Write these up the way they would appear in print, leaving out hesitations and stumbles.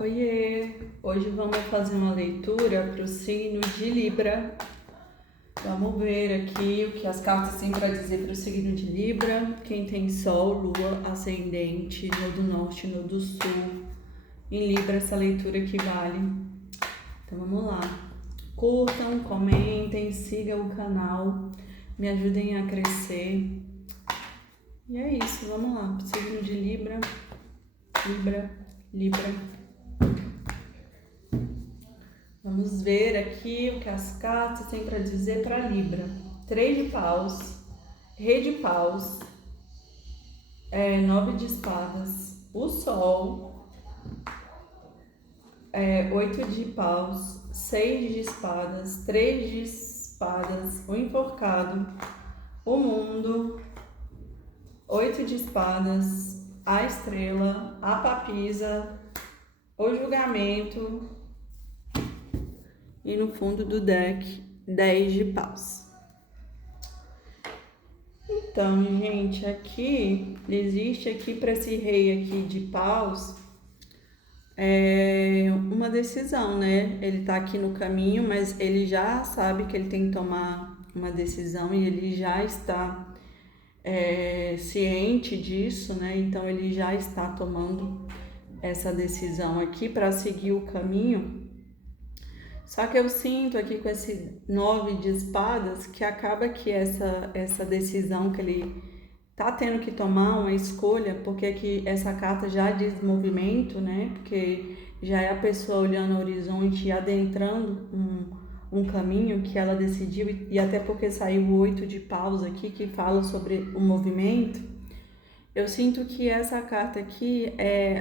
Oiê! Hoje vamos fazer uma leitura para o signo de Libra. Vamos ver aqui o que as cartas têm para dizer para o signo de Libra. Quem tem Sol, Lua, Ascendente, no do Norte, no do Sul. Em Libra, essa leitura que vale. Então vamos lá. Curtam, comentem, sigam o canal, me ajudem a crescer. E é isso, vamos lá. Signo de Libra, Libra. Vamos ver aqui o que as cartas têm para dizer para Libra. 3 de paus, Rei de paus, 9 de espadas, o Sol, 8 de paus, 6 de espadas, 3 de espadas, o enforcado, o mundo, 8 de espadas, a estrela, a papisa, o julgamento. E no fundo do deck, 10 de paus. Então, gente, existe aqui para esse rei aqui de paus, uma decisão, né? Ele tá aqui no caminho, mas ele já sabe que ele tem que tomar uma decisão e ele já está ciente disso, né? Então, ele já está tomando essa decisão aqui para seguir o caminho. Só que eu sinto aqui com esse 9 de espadas que acaba que essa decisão que ele tá tendo que tomar uma escolha, porque aqui essa carta já diz movimento, né? Porque já é a pessoa olhando o horizonte e adentrando um caminho que ela decidiu, e até porque saiu o 8 de paus aqui que fala sobre o movimento. Eu sinto que essa carta aqui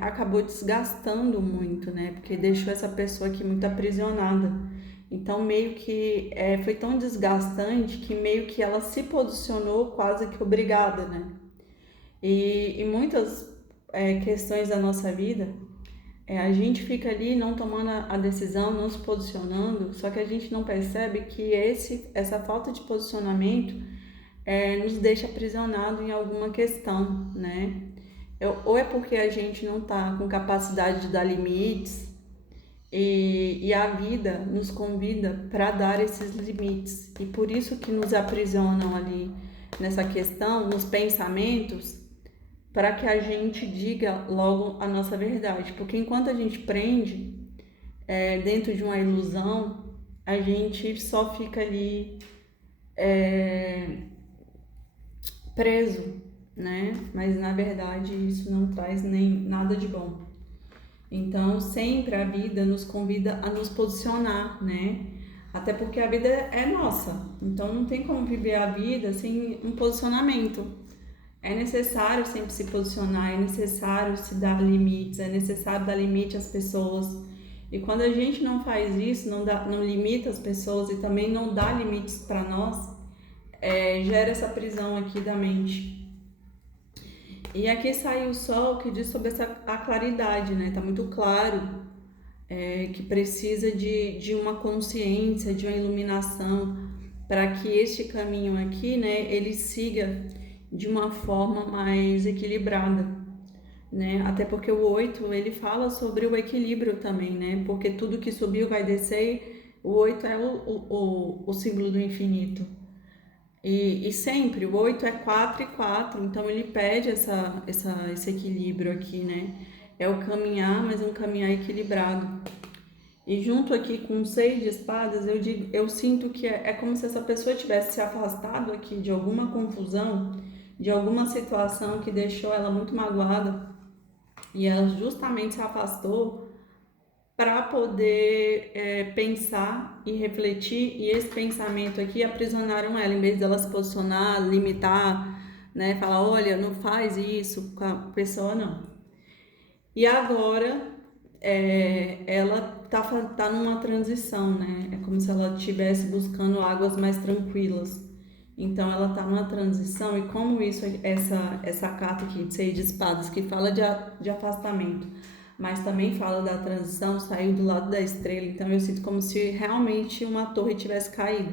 acabou desgastando muito, né? Porque deixou essa pessoa aqui muito aprisionada. Então, meio que foi tão desgastante que meio que ela se posicionou quase que obrigada, né? E muitas questões da nossa vida, a gente fica ali não tomando a decisão, não se posicionando, só que a gente não percebe que essa falta de posicionamento nos deixa aprisionado em alguma questão, né? Ou é porque a gente não está com capacidade de dar limites e a vida nos convida para dar esses limites, e por isso que nos aprisionam ali nessa questão, nos pensamentos, para que a gente diga logo a nossa verdade, porque enquanto a gente prende dentro de uma ilusão, a gente só fica ali preso, né? Mas na verdade isso não traz nem nada de bom. Então sempre a vida nos convida a nos posicionar, né? Até porque a vida é nossa, então não tem como viver a vida sem um posicionamento. É necessário sempre se posicionar, é necessário se dar limites, é necessário dar limite às pessoas. E quando a gente não faz isso, não limita as pessoas e também não dá limites para nós, gera essa prisão aqui da mente. E aqui sai o Sol que diz sobre a claridade, né? Tá muito claro que precisa de uma consciência, de uma iluminação, para que este caminho aqui, né, ele siga de uma forma mais equilibrada, né? Até porque o 8, ele fala sobre o equilíbrio também, né? Porque tudo que subiu vai descer, o 8 é o símbolo do infinito. E sempre, o 8 é 4 e 4, então ele pede esse equilíbrio aqui, né? É o caminhar, mas é um caminhar equilibrado. E junto aqui com o 6 de espadas, eu sinto que é como se essa pessoa tivesse se afastado aqui de alguma confusão, de alguma situação que deixou ela muito magoada, e ela justamente se afastou para poder pensar e refletir, e esse pensamento aqui aprisionaram ela, em vez dela se posicionar, limitar, né, falar, olha, não faz isso com a pessoa, não. E agora ela tá numa transição, né, é como se ela estivesse buscando águas mais tranquilas. Então ela tá numa transição, e como isso, essa carta aqui de 6 de espadas, que fala de afastamento, mas também fala da transição, saiu do lado da estrela, então eu sinto como se realmente uma torre tivesse caído.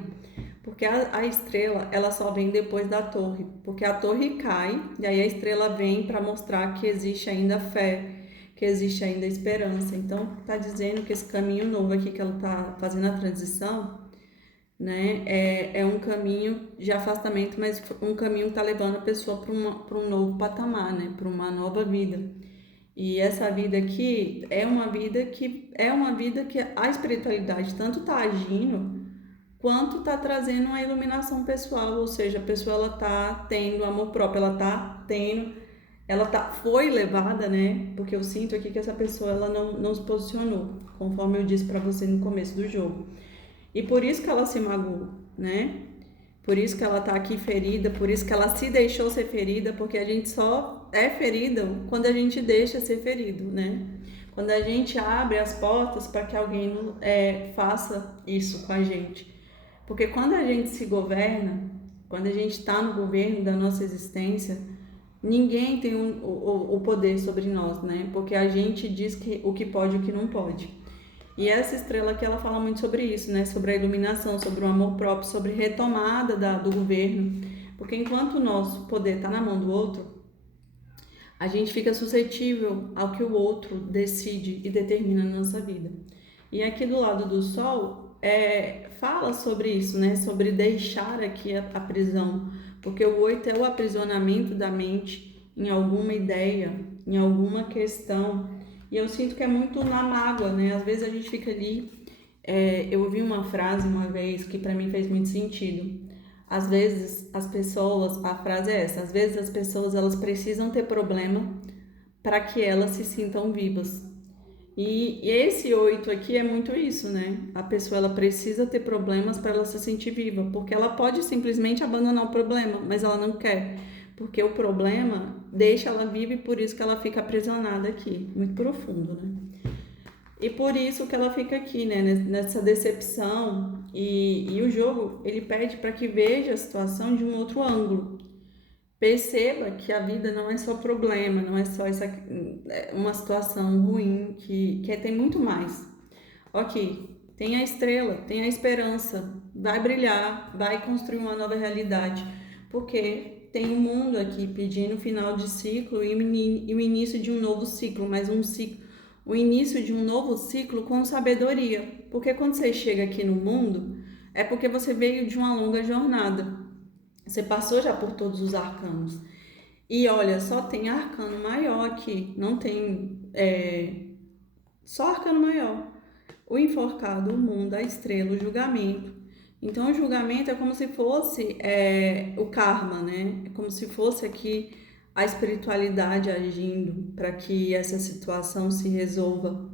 Porque a estrela, ela só vem depois da torre, porque a torre cai, e aí a estrela vem para mostrar que existe ainda fé, que existe ainda esperança. Então, tá dizendo que esse caminho novo aqui que ela tá fazendo a transição, né, é um caminho de afastamento, mas um caminho que tá levando a pessoa para um novo patamar, né, para uma nova vida. E essa vida aqui é uma vida que a espiritualidade tanto tá agindo quanto tá trazendo uma iluminação pessoal, ou seja, a pessoa ela tá tendo amor próprio, foi levada, né? Porque eu sinto aqui que essa pessoa ela não se posicionou, conforme eu disse para você no começo do jogo. E por isso que ela se magoou, né? Por isso que ela tá aqui ferida, por isso que ela se deixou ser ferida, porque a gente só é ferida quando a gente deixa ser ferido, né? Quando a gente abre as portas para que alguém faça isso com a gente. Porque quando a gente se governa, quando a gente está no governo da nossa existência, ninguém tem o poder sobre nós, né? Porque a gente diz o que pode e o que não pode. E essa estrela aqui, ela fala muito sobre isso, né? Sobre a iluminação, sobre o amor próprio, sobre retomada do governo. Porque enquanto o nosso poder está na mão do outro, a gente fica suscetível ao que o outro decide e determina na nossa vida. E aqui do lado do Sol, fala sobre isso, né? Sobre deixar aqui a prisão. Porque o 8 é o aprisionamento da mente em alguma ideia, em alguma questão. E eu sinto que é muito na mágoa, né? Às vezes a gente fica ali. Eu ouvi uma frase uma vez que para mim fez muito sentido. Às vezes as pessoas, a frase é essa: às vezes as pessoas elas precisam ter problema para que elas se sintam vivas. E esse 8 aqui é muito isso, né? A pessoa ela precisa ter problemas para ela se sentir viva, porque ela pode simplesmente abandonar o problema, mas ela não quer. Porque o problema deixa ela viva e por isso que ela fica aprisionada aqui, muito profundo, né? E por isso que ela fica aqui, né? Nessa decepção. E o jogo, ele pede para que veja a situação de um outro ângulo. Perceba que a vida não é só problema, não é só uma situação ruim, que tem muito mais. Ok, tem a estrela, tem a esperança, vai brilhar, vai construir uma nova realidade, porque tem um mundo aqui pedindo final de ciclo e o início de um novo ciclo, mas o início de um novo ciclo com sabedoria, porque quando você chega aqui no mundo, é porque você veio de uma longa jornada, você passou já por todos os arcanos, e olha, só tem arcano maior aqui, não tem, só arcano maior. O enforcado, o mundo, a estrela, o julgamento. Então, o julgamento é como se fosse o karma, né? É como se fosse aqui a espiritualidade agindo para que essa situação se resolva.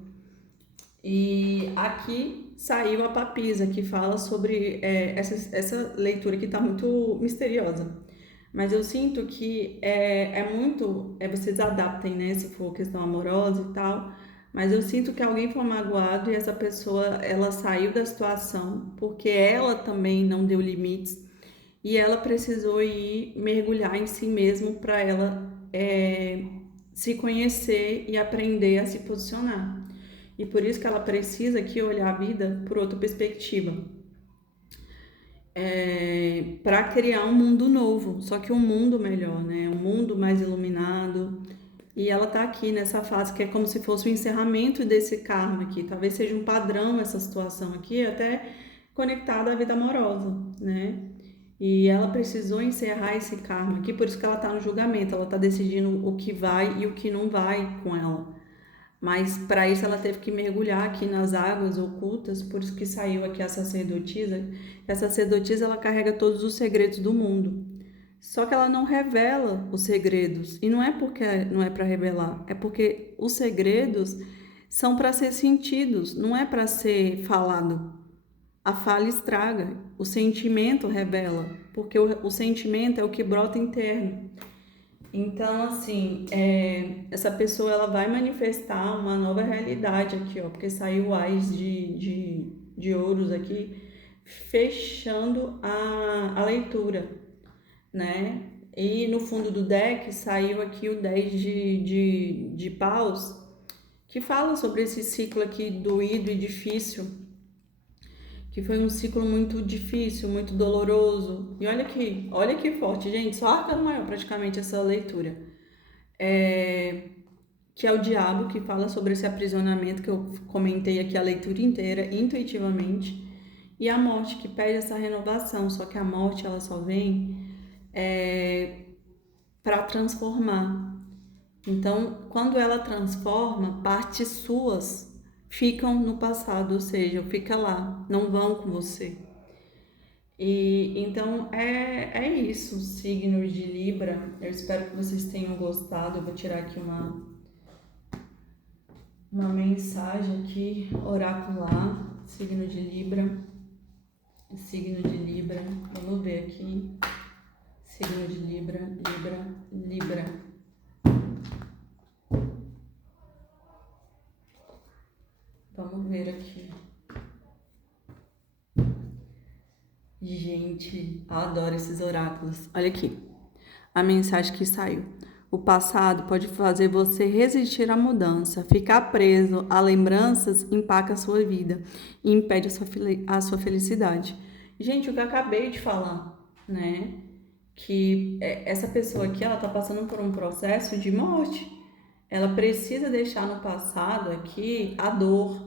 E aqui saiu a papisa, que fala sobre essa leitura que está muito misteriosa. Mas eu sinto que vocês adaptem, né? Se for questão amorosa e tal. Mas eu sinto que alguém foi magoado e essa pessoa, ela saiu da situação porque ela também não deu limites e ela precisou ir mergulhar em si mesmo para ela se conhecer e aprender a se posicionar. E por isso que ela precisa aqui olhar a vida por outra perspectiva. Para criar um mundo novo, só que um mundo melhor, né? Um mundo mais iluminado. E ela tá aqui nessa fase que é como se fosse o encerramento desse karma aqui. Talvez seja um padrão essa situação aqui, até conectada à vida amorosa, né? E ela precisou encerrar esse karma aqui, por isso que ela tá no julgamento. Ela tá decidindo o que vai e o que não vai com ela. Mas para isso ela teve que mergulhar aqui nas águas ocultas, por isso que saiu aqui a sacerdotisa. A sacerdotisa ela carrega todos os segredos do mundo. Só que ela não revela os segredos. E não é porque não é para revelar, é porque os segredos são para ser sentidos, não é para ser falado. A fala estraga, o sentimento revela, porque o sentimento é o que brota interno. Então, assim, essa pessoa ela vai manifestar uma nova realidade aqui, ó, porque saiu o Ás de ouros aqui, fechando a leitura, né? E no fundo do deck saiu aqui o 10 de paus, que fala sobre esse ciclo aqui doído e difícil, que foi um ciclo muito difícil, muito doloroso. E olha que forte, gente, só arcano maior praticamente essa leitura. que é o diabo, que fala sobre esse aprisionamento que eu comentei aqui a leitura inteira, intuitivamente, e a morte, que pede essa renovação, só que a morte ela só vem para transformar. Então, quando ela transforma, partes suas ficam no passado, ou seja, fica lá, não vão com você. E então é isso, signos de Libra. Eu espero que vocês tenham gostado. Eu vou tirar aqui uma mensagem aqui, oracular, signo de Libra. Signo de Libra, vamos ver aqui. Signo de Libra, Libra, Libra. Vamos ver aqui. Gente, eu adoro esses oráculos. Olha aqui, a mensagem que saiu. O passado pode fazer você resistir à mudança. Ficar preso a lembranças empaca a sua vida e impede a sua felicidade. Gente, o que eu acabei de falar, né? Que essa pessoa aqui, ela tá passando por um processo de morte. Ela precisa deixar no passado aqui a dor,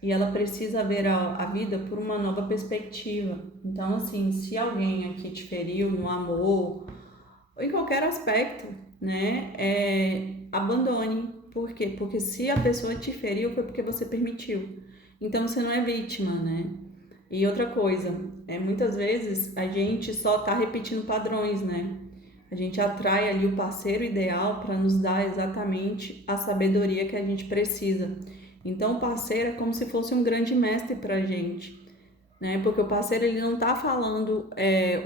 e ela precisa ver a vida por uma nova perspectiva. Então, assim, se alguém aqui te feriu no amor, ou em qualquer aspecto, né, abandone. Por quê? Porque se a pessoa te feriu, foi porque você permitiu. Então, você não é vítima, né? E outra coisa, muitas vezes a gente só tá repetindo padrões, né? A gente atrai ali o parceiro ideal para nos dar exatamente a sabedoria que a gente precisa. Então, o parceiro é como se fosse um grande mestre para a gente, né? Porque o parceiro ele não tá falando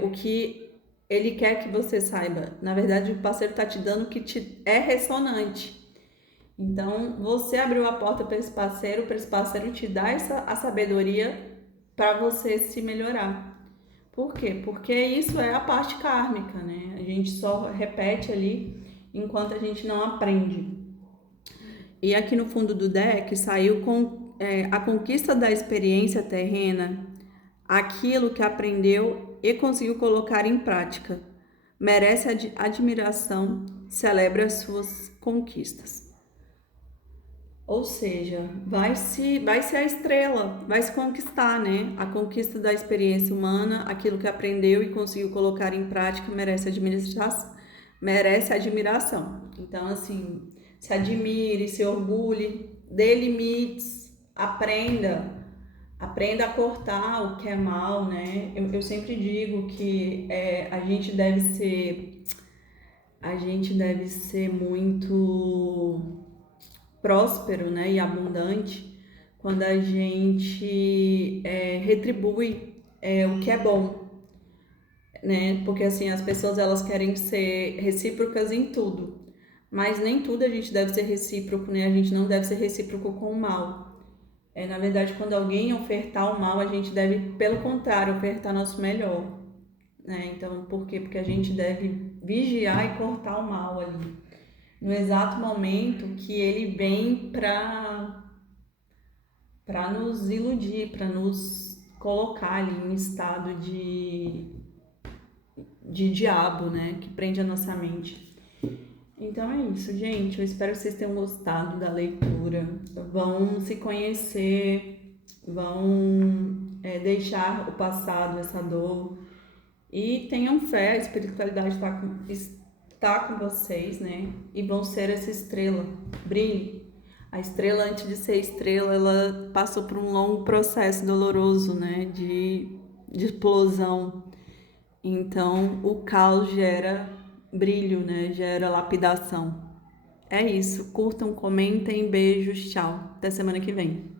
o que ele quer que você saiba. Na verdade, o parceiro está te dando o que é ressonante. Então, você abriu a porta para esse parceiro te dar a sabedoria para você se melhorar. Por quê? Porque isso é a parte kármica, né? A gente só repete ali enquanto a gente não aprende. E aqui no fundo do deck saiu com a conquista da experiência terrena, aquilo que aprendeu e conseguiu colocar em prática. Merece admiração, celebra as suas conquistas. Ou seja, vai ser a estrela, vai se conquistar, né? A conquista da experiência humana, aquilo que aprendeu e conseguiu colocar em prática, merece admiração. Então, assim, se admire, se orgulhe, dê limites, aprenda a cortar o que é mal, né? Eu sempre digo que a gente deve ser muito próspero, né, e abundante quando a gente retribui o que é bom, né? Porque assim as pessoas elas querem ser recíprocas em tudo, mas nem tudo a gente deve ser recíproco, né? A gente não deve ser recíproco com o mal. Na verdade, quando alguém ofertar o mal, a gente deve, pelo contrário, ofertar nosso melhor, né? Então, por quê? Porque a gente deve vigiar e cortar o mal ali no exato momento que ele vem para nos iludir, para nos colocar ali em estado de diabo, né, que prende a nossa mente. Então é isso, gente. Eu espero que vocês tenham gostado da leitura. Vão se conhecer, vão deixar o passado, essa dor, e tenham fé, a espiritualidade está com vocês, né? E vão ser essa estrela. Brilhe. A estrela, antes de ser estrela, ela passou por um longo processo doloroso, né? De explosão. Então, o caos gera brilho, né? Gera lapidação. É isso. Curtam, comentem, beijos, tchau. Até semana que vem.